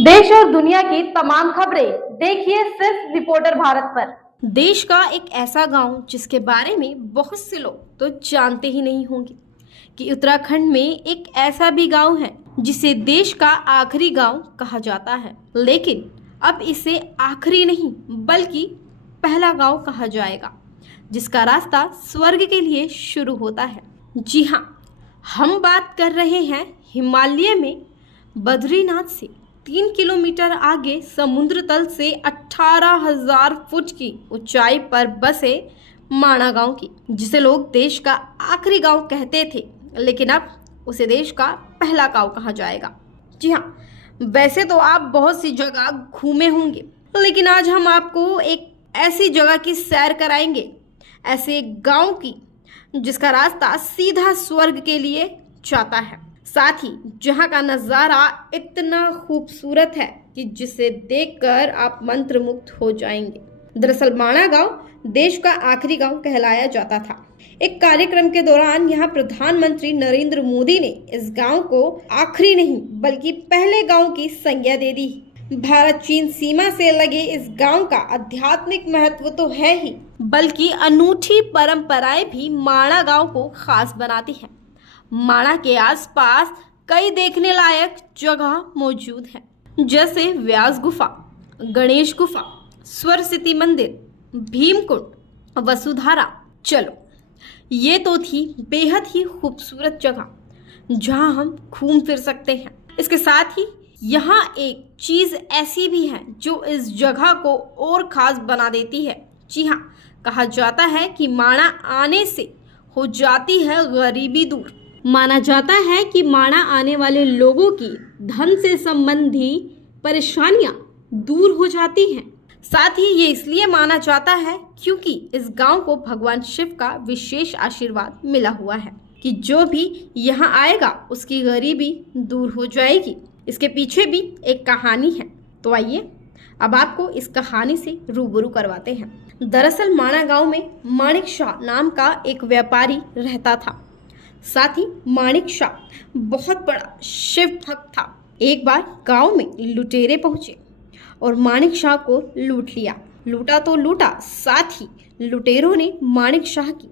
देश और दुनिया की तमाम खबरें देखिए सिर्फ रिपोर्टर भारत पर। देश का एक ऐसा गांव जिसके बारे में बहुत से लोग तो जानते ही नहीं होंगे कि उत्तराखंड में एक ऐसा भी गांव है जिसे देश का आखिरी गांव कहा जाता है। लेकिन अब इसे आखिरी नहीं बल्कि पहला गांव कहा जाएगा, जिसका रास्ता स्वर्ग के लिए शुरू होता है। जी हाँ, हम बात कर रहे हैं हिमालय में बद्रीनाथ से 3 किलोमीटर आगे समुद्र तल से 18,000 फुट की ऊंचाई पर बसे माणा गांव की, जिसे लोग देश का आखिरी गांव कहते थे, लेकिन अब उसे देश का पहला गांव कहा जाएगा। जी हाँ, वैसे तो आप बहुत सी जगह घूमे होंगे, लेकिन आज हम आपको एक ऐसी जगह की सैर कराएंगे, ऐसे एक गांव की जिसका रास्ता सीधा स्वर्ग के लिए जाता है। साथ ही जहां का नज़ारा इतना खूबसूरत है कि जिसे देखकर आप मंत्रमुग्ध हो जाएंगे। दरअसल माणा गांव देश का आखिरी गांव कहलाया जाता था। एक कार्यक्रम के दौरान यहां प्रधानमंत्री नरेंद्र मोदी ने इस गांव को आखिरी नहीं बल्कि पहले गांव की संज्ञा दे दी। भारत चीन सीमा से लगे इस गांव का आध्यात्मिक महत्व तो है ही, बल्कि अनूठी परंपराएं भी माणा गांव को खास बनाती हैं। माणा के आसपास कई देखने लायक जगह मौजूद है, जैसे व्यास गुफा, गणेश गुफा, स्वर सिद्धि मंदिर, भीमकुंड, वसुधारा। चलो, ये तो थी बेहद ही खूबसूरत जगह जहां हम घूम फिर सकते हैं। इसके साथ ही यहाँ एक चीज ऐसी भी है जो इस जगह को और खास बना देती है। जी हाँ, कहा जाता है कि माणा आने से हो जाती है गरीबी दूर। माना जाता है कि माणा आने वाले लोगों की धन से संबंधी परेशानियां दूर हो जाती हैं। साथ ही ये इसलिए माना जाता है क्योंकि इस गांव को भगवान शिव का विशेष आशीर्वाद मिला हुआ है कि जो भी यहाँ आएगा उसकी गरीबी दूर हो जाएगी। इसके पीछे भी एक कहानी है, तो आइए अब आपको इस कहानी से रूबरू करवाते हैं। दरअसल माणा गांव में माणिक शाह नाम का एक व्यापारी रहता था। साथ ही माणिक शाह बहुत बड़ा शिव भक्त था। एक बार गांव में लुटेरे पहुंचे और माणिक शाह को लूट लिया। लूटा तो लूटा, साथ ही लुटेरों ने माणिक शाह की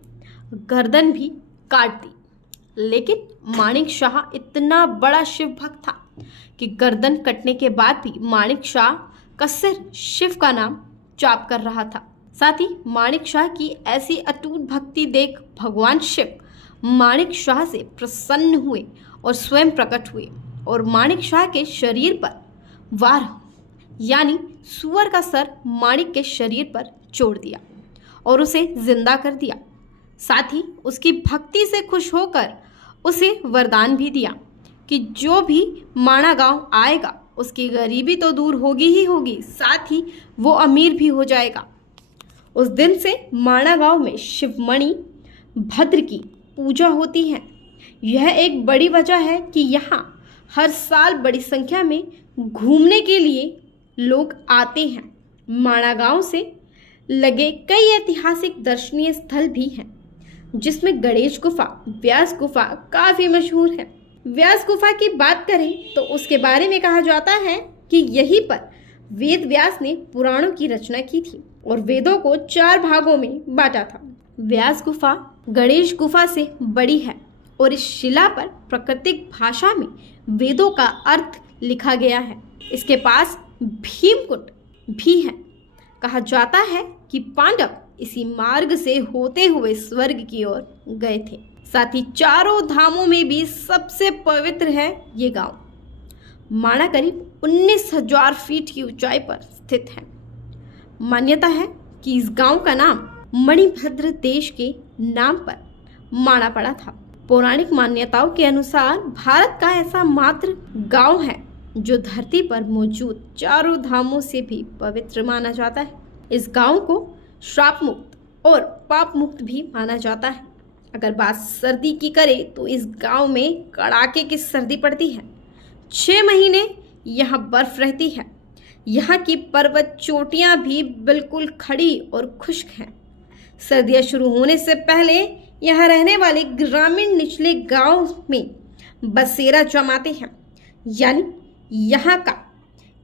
गर्दन भी काट दी। लेकिन माणिक शाह इतना बड़ा शिव भक्त था कि गर्दन कटने के बाद भी माणिक शाह का सिर शिव का नाम जाप कर रहा था। साथ ही माणिक शाह की ऐसी अटूट भक्ति देख भगवान शिव माणिक शाह से प्रसन्न हुए और स्वयं प्रकट हुए और माणिक शाह के शरीर पर वार यानी सुअर का सर माणिक के शरीर पर जोड़ दिया और उसे जिंदा कर दिया। साथ ही उसकी भक्ति से खुश होकर उसे वरदान भी दिया कि जो भी माणा गांव आएगा उसकी गरीबी तो दूर होगी ही होगी, साथ ही वो अमीर भी हो जाएगा। उस दिन से माणा गांव में शिवमणि भद्र की पूजा होती है। यह एक बड़ी वजह है कि यहाँ हर साल बड़ी संख्या में घूमने के लिए लोग आते हैं। माणा गांव से लगे कई ऐतिहासिक दर्शनीय स्थल भी हैं, जिसमें गणेश गुफा, व्यास गुफा काफी मशहूर है। व्यास गुफा की बात करें तो उसके बारे में कहा जाता है कि यहीं पर वेद व्यास ने पुराणों की रचना की थी और वेदों को 4 भागों में बांटा था। व्यास गुफा गणेश गुफा से बड़ी है और इस शिला पर प्राकृतिक भाषा में वेदों का अर्थ लिखा गया है। इसके पास भीमकुंड भी है। कहा जाता है कि पांडव इसी मार्ग से होते हुए स्वर्ग की ओर गए थे। साथ ही 4 धामों में भी सबसे पवित्र है ये गांव। माणा करीब 19,000 फीट की ऊंचाई पर स्थित है। मान्यता है कि इस गांव का नाम मणिभद्र देश के नाम पर माणा पड़ा था। पौराणिक मान्यताओं के अनुसार भारत का ऐसा मात्र गांव है जो धरती पर मौजूद 4 धामों से भी पवित्र माना जाता है। इस गांव को श्राप मुक्त और पाप मुक्त भी माना जाता है। अगर बात सर्दी की करें तो इस गांव में कड़ाके की सर्दी पड़ती है। 6 महीने यहाँ बर्फ रहती है। यहाँ की पर्वत चोटियाँ भी बिल्कुल खड़ी और खुश्क हैं। सर्दियाँ शुरू होने से पहले यहाँ रहने वाले ग्रामीण निचले गांव में बसेरा जमाते हैं, यानी यहाँ का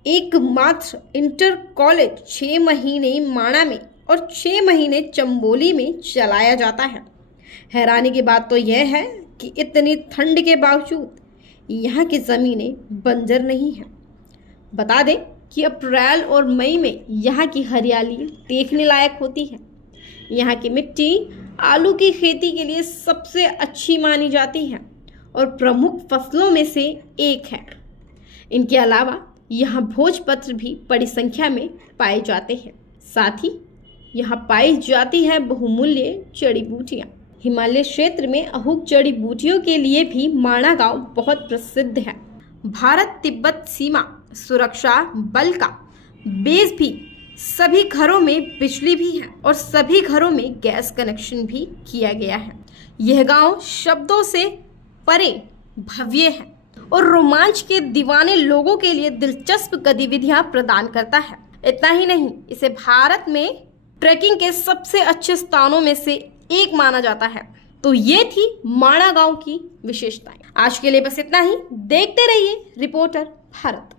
एकमात्र इंटर कॉलेज 6 महीने माणा में और 6 महीने चंबोली में चलाया जाता है। हैरानी की बात तो यह है कि इतनी ठंड के बावजूद यहाँ की ज़मीनें बंजर नहीं हैं। बता दें कि अप्रैल और मई में यहाँ की हरियाली देखने लायक होती है। यहाँ की मिट्टी आलू की खेती के लिए सबसे अच्छी मानी जाती है और प्रमुख फसलों में से एक है। इनके अलावा यहाँ भोजपत्र भी बड़ी संख्या में पाए जाते हैं। साथ ही यहाँ पाई जाती है बहुमूल्य जड़ी बूटियाँ। हिमालय क्षेत्र में अहुक जड़ी बूटियों के लिए भी माणा गांव बहुत प्रसिद्ध है। भारत तिब्बत सीमा सुरक्षा बल का बेस भी, सभी घरों में बिजली भी है और सभी घरों में गैस कनेक्शन भी किया गया है। यह गांव शब्दों से परे भव्य है और रोमांच के दीवाने लोगों के लिए दिलचस्प गतिविधियां प्रदान करता है। इतना ही नहीं, इसे भारत में ट्रैकिंग के सबसे अच्छे स्थानों में से एक माना जाता है। तो ये थी माणा गांव की विशेषताएं। आज के लिए बस इतना ही। देखते रहिए रिपोर्टर भारत।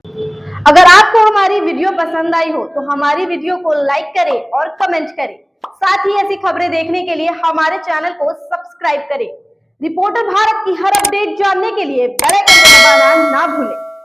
अगर आपको हमारी वीडियो पसंद आई हो तो हमारी वीडियो को लाइक करें और कमेंट करें। साथ ही ऐसी खबरें देखने के लिए हमारे चैनल को सब्सक्राइब करें। रिपोर्टर भारत की हर अपडेट जानने के लिए बेल आइकन को दबाना ना भूलें।